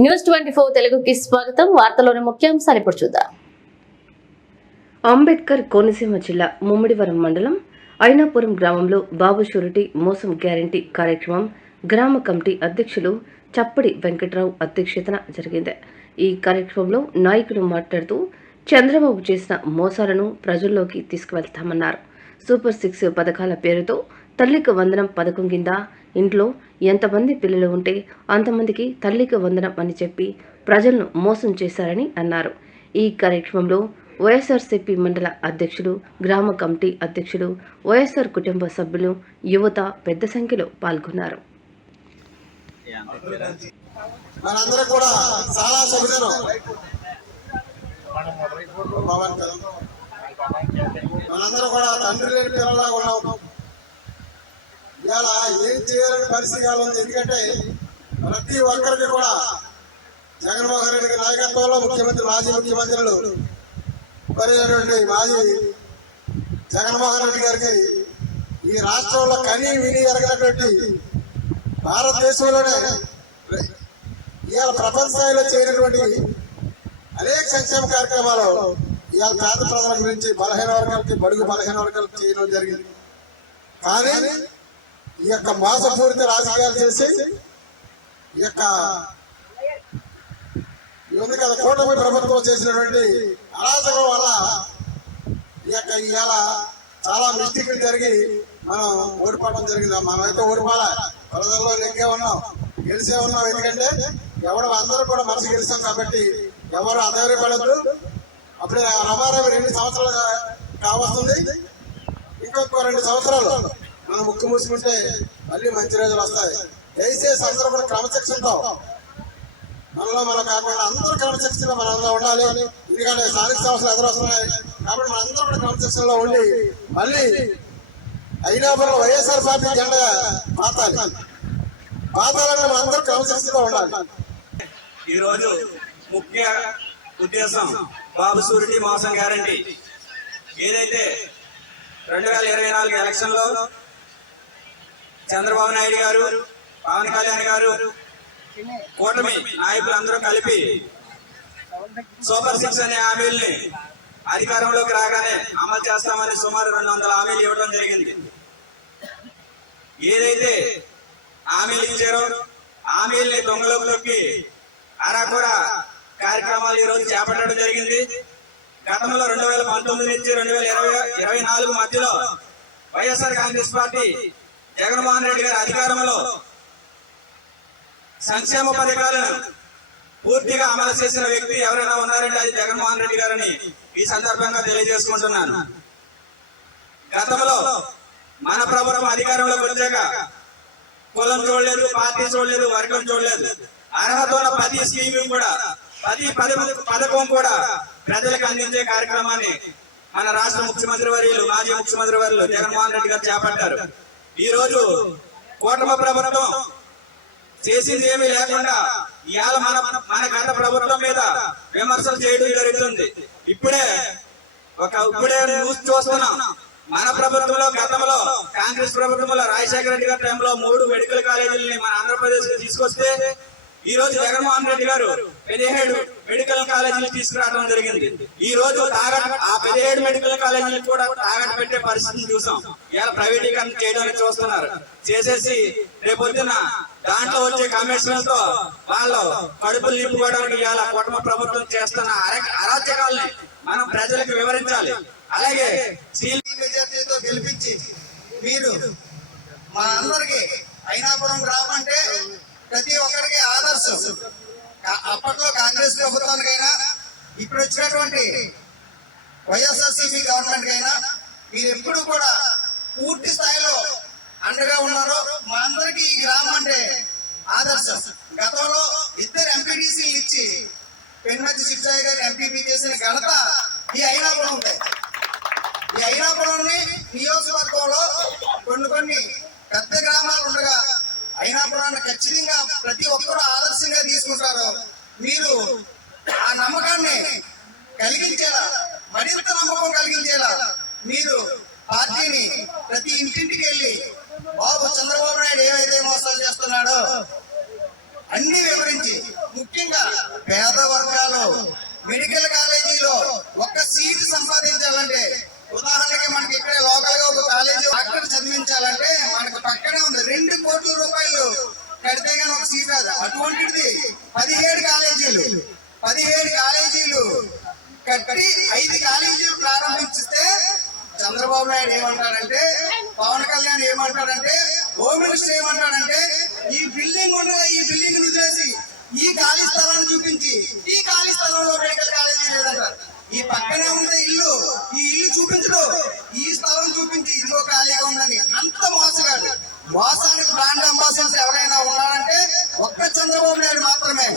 News 24 తెలుగుకి స్వాగతం. వార్తలోని ముఖ్యాంశాలు ఇప్పుడు చూద్దాం. అంబేద్కర్ కోనసీమ జిల్లా ముమ్మిడివరం మండలం ఐనాపురం గ్రామంలో బాబు షూరిటీ మోసం గ్యారంటీ కార్యక్రమం గ్రామ కమిటీ అధ్యక్షులు చప్పడి వెంకట్రావు అధ్యక్షతన జరిగింది. ఈ కార్యక్రమంలో నాయకులు మాట్లాడుతూ చంద్రబాబు చేసిన మోసాలను ప్రజల్లోకి తీసుకువెళ్తామన్నారు. సూపర్ 6 పథకాల పేరుతో తల్లికి వందనం పథకం కింద ఇంట్లో ఎంతమంది పిల్లలు ఉంటే అంతమందికి తల్లికి వందనం అని చెప్పి ప్రజలను మోసం చేశారని అన్నారు. ఈ కార్యక్రమంలో వైఎస్ఆర్సీపీ మండల అధ్యక్షులు, గ్రామ కమిటీ అధ్యక్షులు, వైఎస్ఆర్ కుటుంబ సభ్యులు, యువత పెద్ద సంఖ్యలో పాల్గొన్నారు. ఇవాళ ఏం చేయాలని పరిస్థితి ఉంది. ఎందుకంటే ప్రతి ఒక్కరికి కూడా జగన్మోహన్ రెడ్డి గారి నాయకత్వంలో మాజీ ముఖ్యమంత్రులు మాజీ జగన్మోహన్ రెడ్డి గారికి ఈ రాష్ట్రంలో కని విని ఎరగినటువంటి భారతదేశంలోనే ఇవాళ ప్రపంచ స్థాయిలో చేయనటువంటి అనేక సంక్షేమ కార్యక్రమాలు ఇవాళ పేద ప్రజల గురించి బలహీన వర్గాలకి బడుగు బలహీన వర్గాలకు చేయడం జరిగింది. కానీ ఈ యొక్క మోసపూరిత రాజకీయాలు చేసి ఈ యొక్క ఉంది కదా కూటమి ప్రభుత్వం చేసినటువంటి అరాచకం వల్ల ఈ యొక్క ఇవాళ చాలా మిస్టేక్లు జరిగి మనం ఓడిపోవడం జరిగింది. మనమైతే ఓడిపోలే, ప్రజల్లో నెగ్గే ఉన్నాం, గెలిచే ఉన్నాం. ఎందుకంటే ఎవరు అందరూ కూడా మనసు గెలిచాం కాబట్టి ఎవరు అధైర్యపడద్దు. అప్పుడే రమారావు 2 సంవత్సరాలు కావస్తుంది. ఇంకొక 2 సంవత్సరాలు మనం ముక్కు మూసుకుంటే మళ్ళీ మంచి రోజులు వస్తాయి. దయచేసి అందరూ కూడా క్రమశిక్షణతో మనలో మనం కాకుండా అందరూ క్రమశిక్షణగా మనంలో ఉండాలి. ఎందుకంటే స్థానిక సంస్థలు ఎదురొస్తున్నాయి కాబట్టి మనందరూ కూడా క్రమశిక్షణలో ఉండి మళ్ళీ అయినాపురం వైఎస్ఆర్ పార్టీ జెండా పాతాలంటే మనం అందరూ క్రమశిక్షణగా ఉండాలి. ఈరోజు ముఖ్య ఉద్దేశం బాబు షూరిటీ మోసం గ్యారంటీ. ఏదైతే 2024 ఎలక్షన్ లో చంద్రబాబు నాయుడు గారు, పవన్ కళ్యాణ్ గారు, కూటమి నాయకులందరూ కలిపి సూపర్ 6 అనే హామీల్ని అధికారంలోకి రాగానే అమలు చేస్తామని సుమారు 200 హామీలు ఇవ్వడం జరిగింది. ఏదైతే హామీలు ఇచ్చారో హామీల్ని దొంగలోకి అరాకొర కార్యక్రమాలు ఈరోజు చేపట్టడం జరిగింది. గతంలో 2019 నుంచి 2024 మధ్యలో వైఎస్ఆర్ కాంగ్రెస్ పార్టీ జగన్మోహన్ రెడ్డి గారి అధికారంలో సంక్షేమ పథకాలను పూర్తిగా అమలు చేసిన వ్యక్తి ఎవరైనా ఉన్నారంటే అది జగన్మోహన్ రెడ్డి గారని ఈ సందర్భంగా తెలియజేసుకుంటున్నాను. గతంలో మన ప్రభుత్వం అధికారంలోకి వచ్చాక కులం చూడలేదు, పార్టీ చూడలేదు, వర్గం చూడలేదు. అర్హత ఉన్న ప్రతి స్కీమ్ కూడా ప్రతి పథకం కూడా ప్రజలకు అందించే కార్యక్రమాన్ని మన రాష్ట్ర ముఖ్యమంత్రి వర్యులు, మాజీ ముఖ్యమంత్రి వర్యులు జగన్మోహన్ రెడ్డి గారు చేపట్టారు. ఈ రోజు కూటమి ప్రభుత్వం చేసింది ఏమీ లేకుండా ఇవాళ మన గత ప్రభుత్వం మీద విమర్శలు చేయడం జరుగుతుంది. ఇప్పుడే న్యూస్ చూస్తున్నాం. మన ప్రభుత్వంలో గతంలో కాంగ్రెస్ ప్రభుత్వంలో రాజశేఖర రెడ్డి గారి టైంలో 3 మెడికల్ కాలేజీలని మన ఆంధ్రప్రదేశ్ కి తీసుకొస్తే ఈ రోజు జగన్మోహన్ రెడ్డి గారు 17 మెడికల్ కాలేజీలు తీసుకురావడం జరిగింది. ఈ రోజు ఆ 17 మెడికల్ కాలేజీలు కూడా తాగట పెట్టే పరిస్థితిని చూసాం. ఇలా ప్రైవేటీకరణ చేయడానికి చూస్తున్నారు. చేసేసి రేపొద్దున దాంట్లో వచ్చే కమిషన్లతో వాళ్ళు కడుపులు నింపుకోవడానికి ఇవాళ కూటమి ప్రభుత్వం చేస్తున్న అరాచకాలని మనం ప్రజలకు వివరించాలి. అలాగే మెజార్టీతో గెలిపించి మీరు మా అందరికి అయినాపురం గ్రామం అంటే ప్రతి ఒక్కరికి ఆదర్శం. అప్పట్లో కాంగ్రెస్ ప్రభుత్వానికైనా ఇప్పుడు వచ్చినటువంటి వైఎస్ఆర్సీపీ గవర్నమెంట్ కైనా మీరు ఎప్పుడు కూడా పూర్తి స్థాయిలో అండగా ఉన్నారో. మా అందరికి ఈ గ్రామం అంటే ఆదర్శం. గతంలో 2 ఎంపీటీసీలు ఇచ్చి పెన్మతి శివసాయి గారు ఎంపీపీ చేసిన ఘనత ఈ అయినాపురం ఉంటాయి. ఈ అయినాపురంని నియోజకవర్గంలో కొన్ని పెద్ద గ్రామాలు ఉండగా అయినాపురాన్ని ఖచ్చితంగా ప్రతి ఒక్కరూ ఆదర్శంగా తీసుకుంటారు. మీరు ఆ నమ్మకాన్ని కలిగించేలా, మరింత నమ్మకం కలిగించేలా మీరు పార్టీని ప్రతి ఇంటింటికి వెళ్ళి బాబు చంద్రబాబు నాయుడు ఏవైతే మోసాలు చేస్తున్నాడో అన్ని వివరించి ముఖ్యంగా అందించాలంటే మనకు పక్కనే ఉంది 2 కోట్ల రూపాయలు కడితే గానీ ఒక సీట్ రాదు. అటువంటిది 17 కాలేజీలు కట్టి 5 కాలేజీలు ప్రారంభించితే చంద్రబాబు నాయుడు ఏమంటాడంటే, పవన్ కళ్యాణ్ ఏమంటాడంటే, హోమ్ మినిస్టర్ ఏమంటాడంటే, ఈ బిల్డింగ్ ఉండగా ఈ బిల్డింగ్ వదిలేసి ఈ ఖాళీ స్థలాన్ని చూపించి ఈ ఖాళీ స్థలంలో మెడికల్ కాలేజీ లేదంటారు. ఈ పక్కనే ఉండే ఇల్లు, ఈ ఇల్లు చూపించడు, ఈ స్థలం చూపించి ఇదిగో ఖాళీగా ఉందని. అంత మోసగాడు. మోసానికి బ్రాండ్ అంబాసిడర్స్ ఎవరైనా ఉన్నారంటే ఒక్క చంద్రబాబు నాయుడు మాత్రమే.